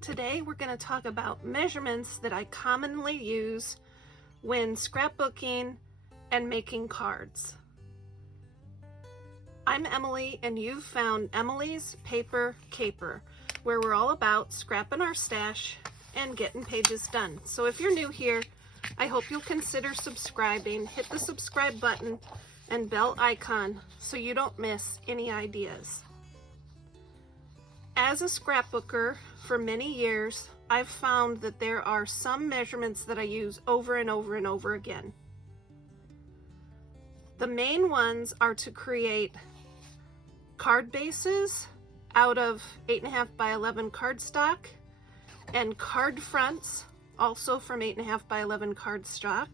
Today we're going to talk about measurements that I commonly use when scrapbooking and making cards. I'm Emilee, and you've found Emilee's Paper Caper, where we're all about scrapping our stash and getting pages done. So if you're new here, I hope you'll consider subscribing. Hit the subscribe button and bell icon so you don't miss any ideas. As a scrapbooker for many years, I've found that there are some measurements that I use over and over and over again. The main ones are to create card bases out of 8.5 by 11 cardstock and card fronts, also from 8.5 by 11 cardstock,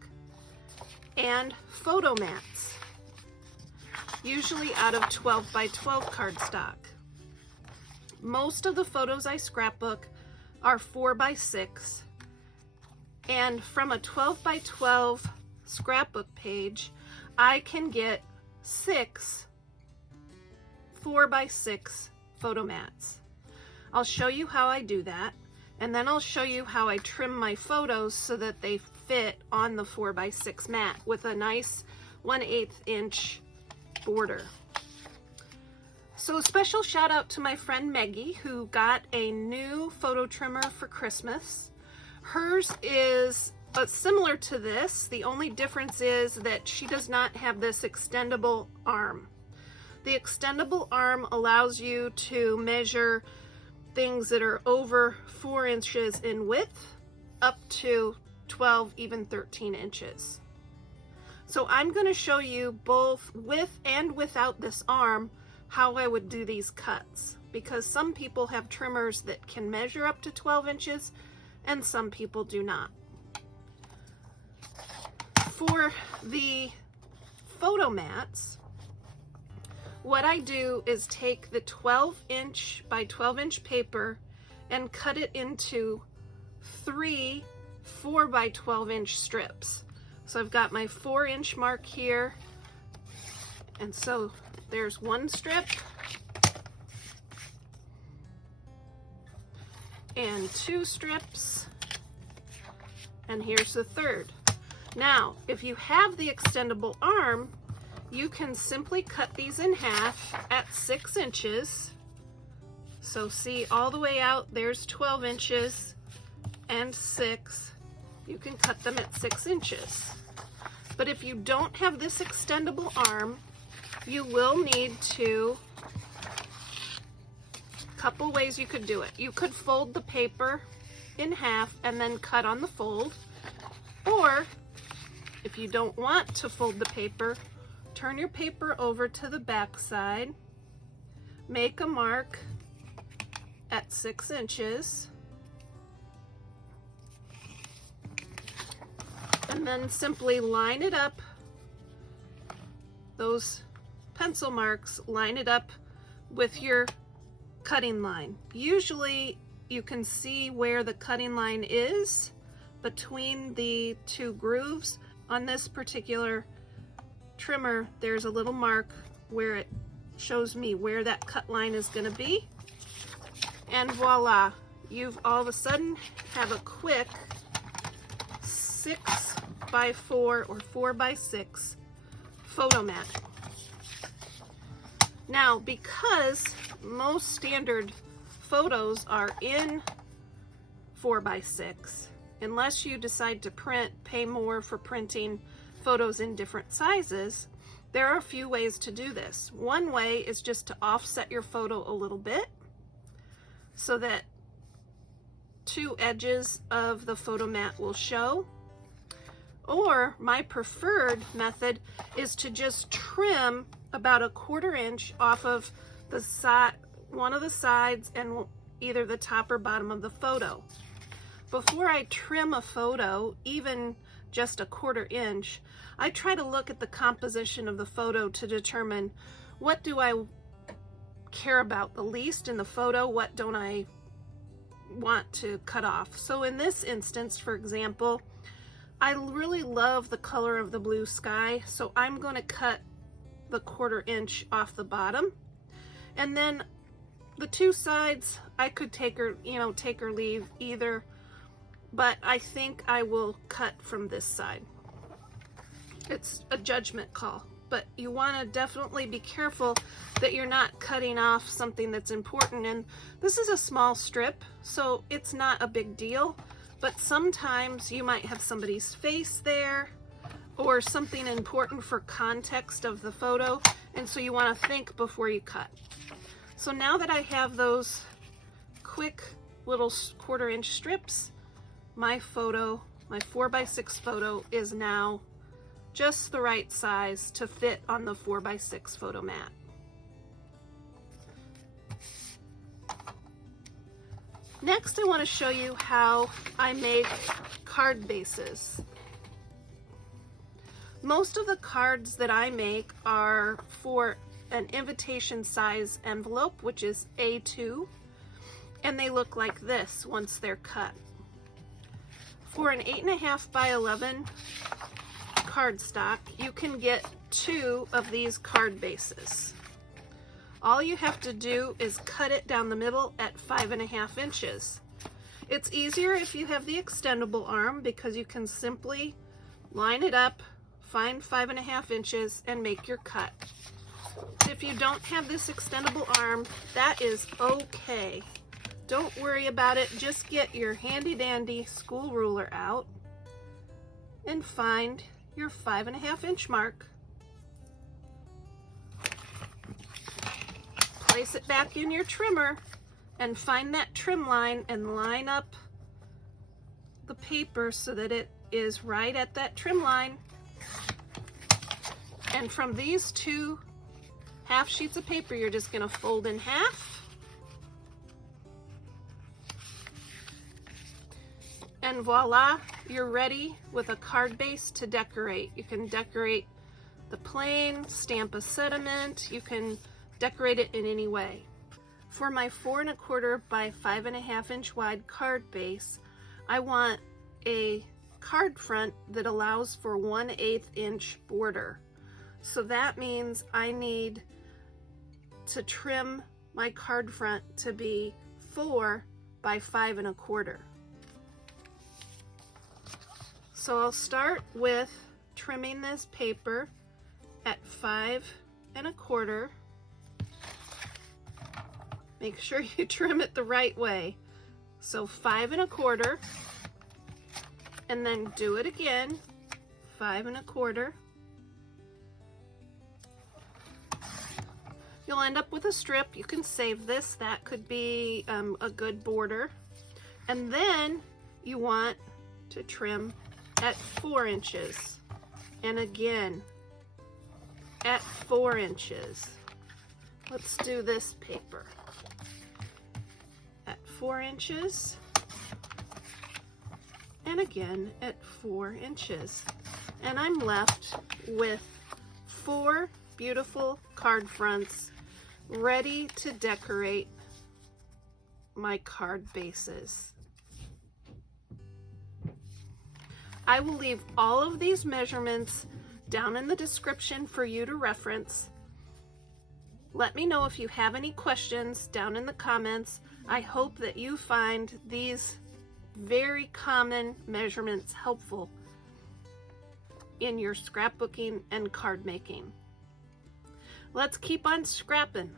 and photo mats, usually out of 12 by 12 cardstock. Most of the photos I scrapbook are 4 by 6, and from a 12 by 12 scrapbook page, I can get 6 4 by 6 photo mats. I'll show you how I do that, and then I'll show you how I trim my photos so that they fit on the 4 by 6 mat with a nice 1/8 inch border. So a special shout out to my friend Maggie, who got a new photo trimmer for Christmas. Hers is similar to this. The only difference is that she does not have this extendable arm. The extendable arm allows you to measure things that are over 4 inches in width up to 12, even 13 inches. So I'm going to show you both with and without this arm how I would do these cuts, because some people have trimmers that can measure up to 12 inches and some people do not. For the photo mats, what I do is take the 12-inch by 12-inch paper and cut it into 3 4 by 12-inch strips. So I've got my 4-inch mark here, and so there's one strip and 2 strips, and here's the third. Now, if you have the extendable arm, you can simply cut these in half at 6 inches. So see, all the way out, there's 12 inches and 6. You can cut them at 6 inches. But if you don't have this extendable arm, you will need to, couple ways you could do it. You could fold the paper in half and then cut on the fold, or if you don't want to fold the paper, turn your paper over to the back side, make a mark at 6 inches, and then simply line it up, those pencil marks, line it up with your cutting line. Usually you can see where the cutting line is between the 2 grooves. On this particular trimmer, there's a little mark where it shows me where that cut line is going to be, and voila, you've all of a sudden have a quick 6 by 4 or 4 by 6 photo mat. Now, because most standard photos are in 4 by 6, unless you decide to pay more for printing photos in different sizes, there are a few ways to do this. One way is just to offset your photo a little bit so that 2 edges of the photo mat will show. Or my preferred method is to just trim about a 1/4 inch off of the side, one of the sides, and either the top or bottom of the photo. Before I trim a photo, even just a 1/4 inch, I try to look at the composition of the photo to determine what do I care about the least in the photo, what don't I want to cut off. So in this instance, for example, I really love the color of the blue sky, so I'm going to cut the 1/4 inch off the bottom, and then The two sides, I could take or leave either, but I think I will cut from this side. It's a judgment call, but you want to definitely be careful that you're not cutting off something that's important. And this is a small strip, so it's not a big deal, but sometimes you might have somebody's face there or something important for context of the photo, and so you want to think before you cut. So now that I have those quick little 1/4 inch strips, my photo, my 4x6 photo, is now just the right size to fit on the 4x6 photo mat. Next, I want to show you how I make card bases. Most of the cards that I make are for an invitation size envelope, which is A2, and they look like this once they're cut. For an 8.5 by 11 cardstock, you can get 2 of these card bases. All you have to do is cut it down the middle at 5.5 inches. It's easier if you have the extendable arm because you can simply line it up, find 5.5 inches, and make your cut. If you don't have this extendable arm, that is okay. Don't worry about it. Just get your handy dandy school ruler out and find your 5.5 inch mark. Place it back in your trimmer and find that trim line and line up the paper so that it is right at that trim line. And from these 2 half sheets of paper, you're just going to fold in half. And voila, you're ready with a card base to decorate. You can decorate the plane, stamp a sentiment, you can decorate it in any way. For my 4.25 by 5.5 inch wide card base, I want a card front that allows for 1/8 inch border. So that means I need to trim my card front to be 4 by 5.25. So I'll start with trimming this paper at 5.25. Make sure you trim it the right way. So 5.25, and then do it again, 5.25. You'll end up with a strip. You can save this. That could be a good border. And then you want to trim at 4 inches. And again, at 4 inches. Let's do this paper. At 4 inches. And again at 4 inches. And I'm left with 4 beautiful card fronts ready to decorate my card bases. I will leave all of these measurements down in the description for you to reference. Let me know if you have any questions down in the comments. I hope that you find these very common measurements helpful in your scrapbooking and card making. Let's keep on scrapping.